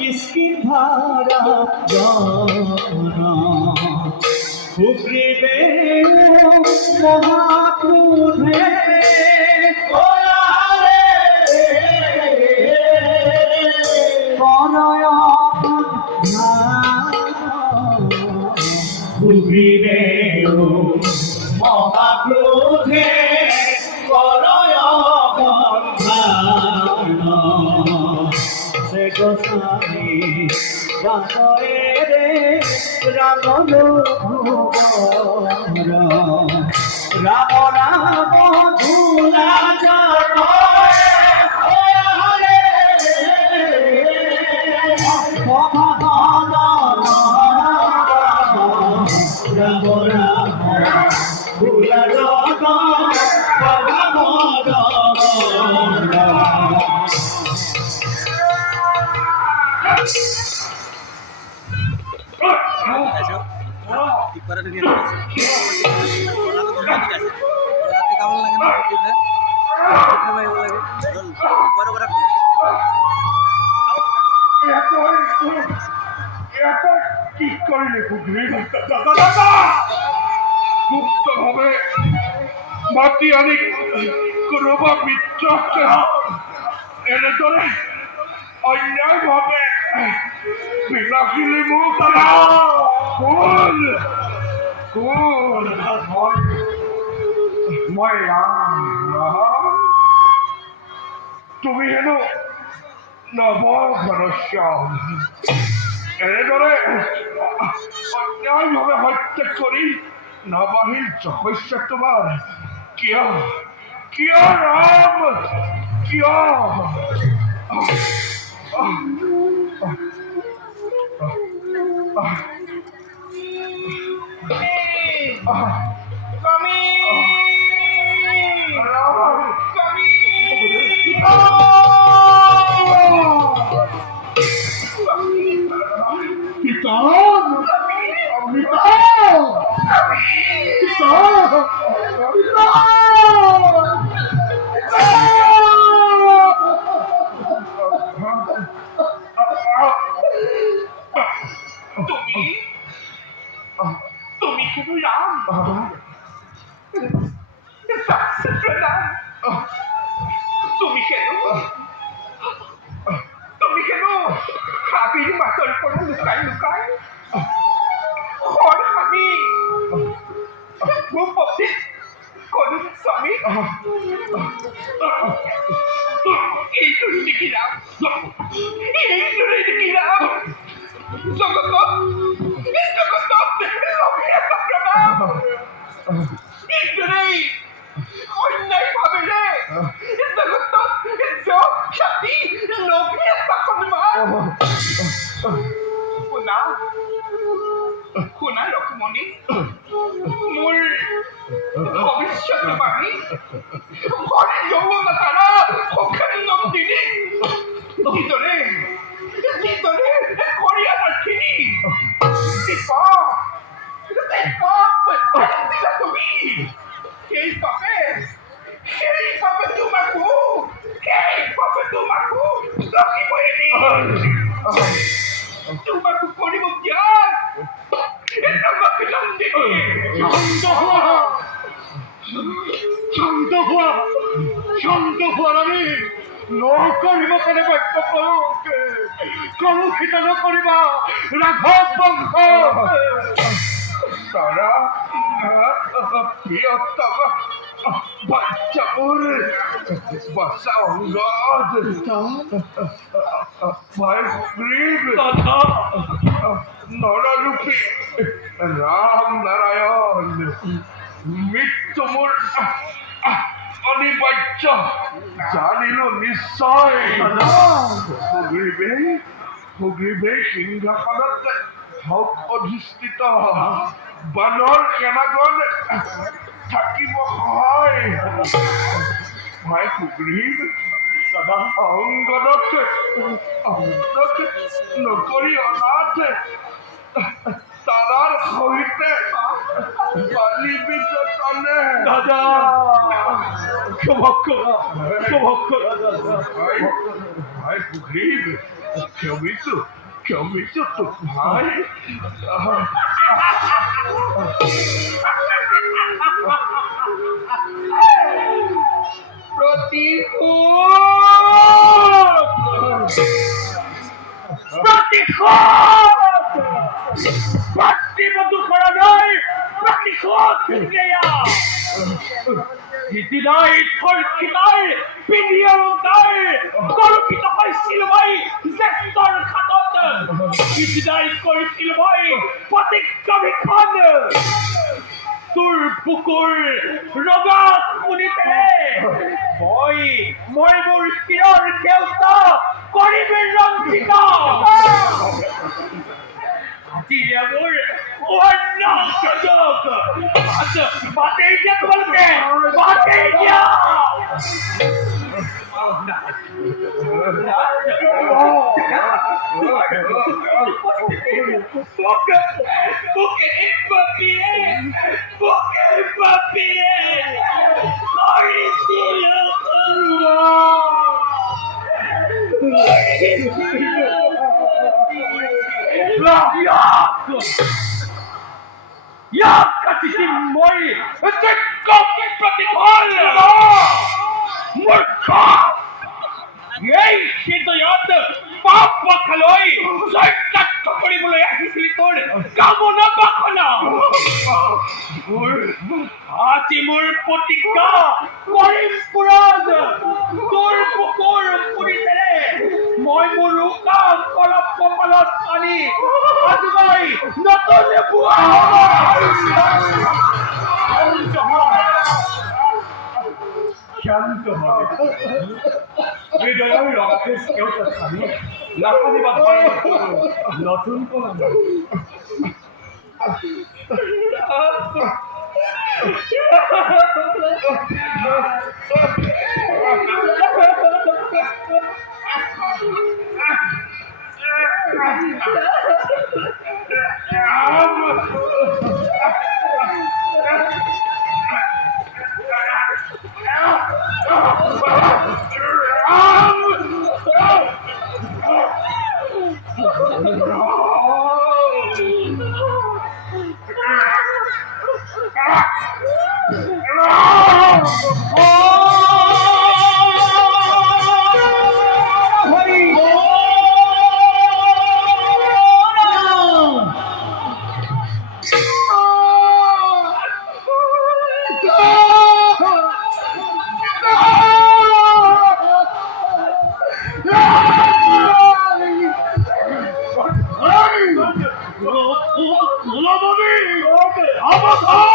किसकी धारा जाना उग्रीबे महाक्रोधे উগ্রীবে মহাক্রোধে গোসানি বানরে রে রাম রাম রাম ধুলা জয় রাম রাম ধুলা গুপ্ত ভাবে মাটি আনি কোনোবা মিত্রকে এনেদৰে অন্যায় ভাবে বিলাসিনী মোক কোন কোন মই তুমি হেনো নৱ ঘনশ্যাম এনেদৰে অন্যায়ভাৱে হত্যা কৰি নবাহীৰ যশস্য তোমাৰ কিয় কিয় ৰাম কিয় তুমি শুধু রাম তুমি কেন হাবির মাতল করে লুকাই লুকাই ঘর ভাঙি ভূপতি করুন স্বামী এইটুকু দেখিলাম জগত অন্যায় ভাবে রে জগত সাথী লোভিয়া শুনা শুনা লক্ষ্মণী মোৰ ভৱিষ্যত বাণী ঘৰে যৌৱন তাৰা সখেন নন্দিনী যিদৰে কৰি আমাৰ খিনি তুমি সেই পাপে তোমাকো তোমাকো কৰিব জ্ঞান শান্ত হোৱাৰ আমি নকৰিব পাৰে বাক্য কলুষিত নকৰিবা ৰাঘৱ বংশ তাৰা প্ৰিয়তম বাচ্চাবোৰ বাচ্চা অংগদ ভাইগ্ৰীব নৰৰূপী ৰাম নাৰায়ণ মৃত্যু মোৰ অনিবাৰ্য জানিলো নিশ্চয় সুগ্ৰীৱে সিংহাসনত হক অধিষ্ঠিত বানৰ সেনাগণ থাকিব সহায় ভাই সুগ্ৰীৱ অংগদক নকৰি অনাথ তাৰাৰ সহিতে বালি বিজতনে দাদা ক্ষমা কৰা দাদা ভাই সুগ্ৰীৱ ক্ষমিছো তোক ভাই प्रतिशोध করা নয় প্রতিশোধ ইতিনাই থরকিনাই পিডিয়তাই কলকিত হইছিল ভাই জেষ্টৰ খাতত ইতিনাই কৰিছিল ভাই প্ৰতিজ্ঞাবিখন তোৰ বুকুৰ ৰগা শুনিতে মই মোৰ শিৰৰ দেউতা কৰিবি ৰঞ্জিত Dia মোৰ অন্য সুযোগ বাতে দিয়া তোমালোকে বাতে দিয়া Jak kaczycie moi tylko protokoll! Murka! Jej się do jad! Papa kaloi! Zajka kapori bolo আহিছিলি তোর কামনা বাখনা! আজি মোর প্রতিজ্ঞা কৰিম পুরাণ! তোর বুকুর পুরিতেৰে মই মোৰ উকা কলপ কপালত আনি আজমাই নতুন বুয়া শান্ত হবে হৃদয়ৰ ৰগাতে কেউটা খানি লাখানি বা নতুন কোন আমার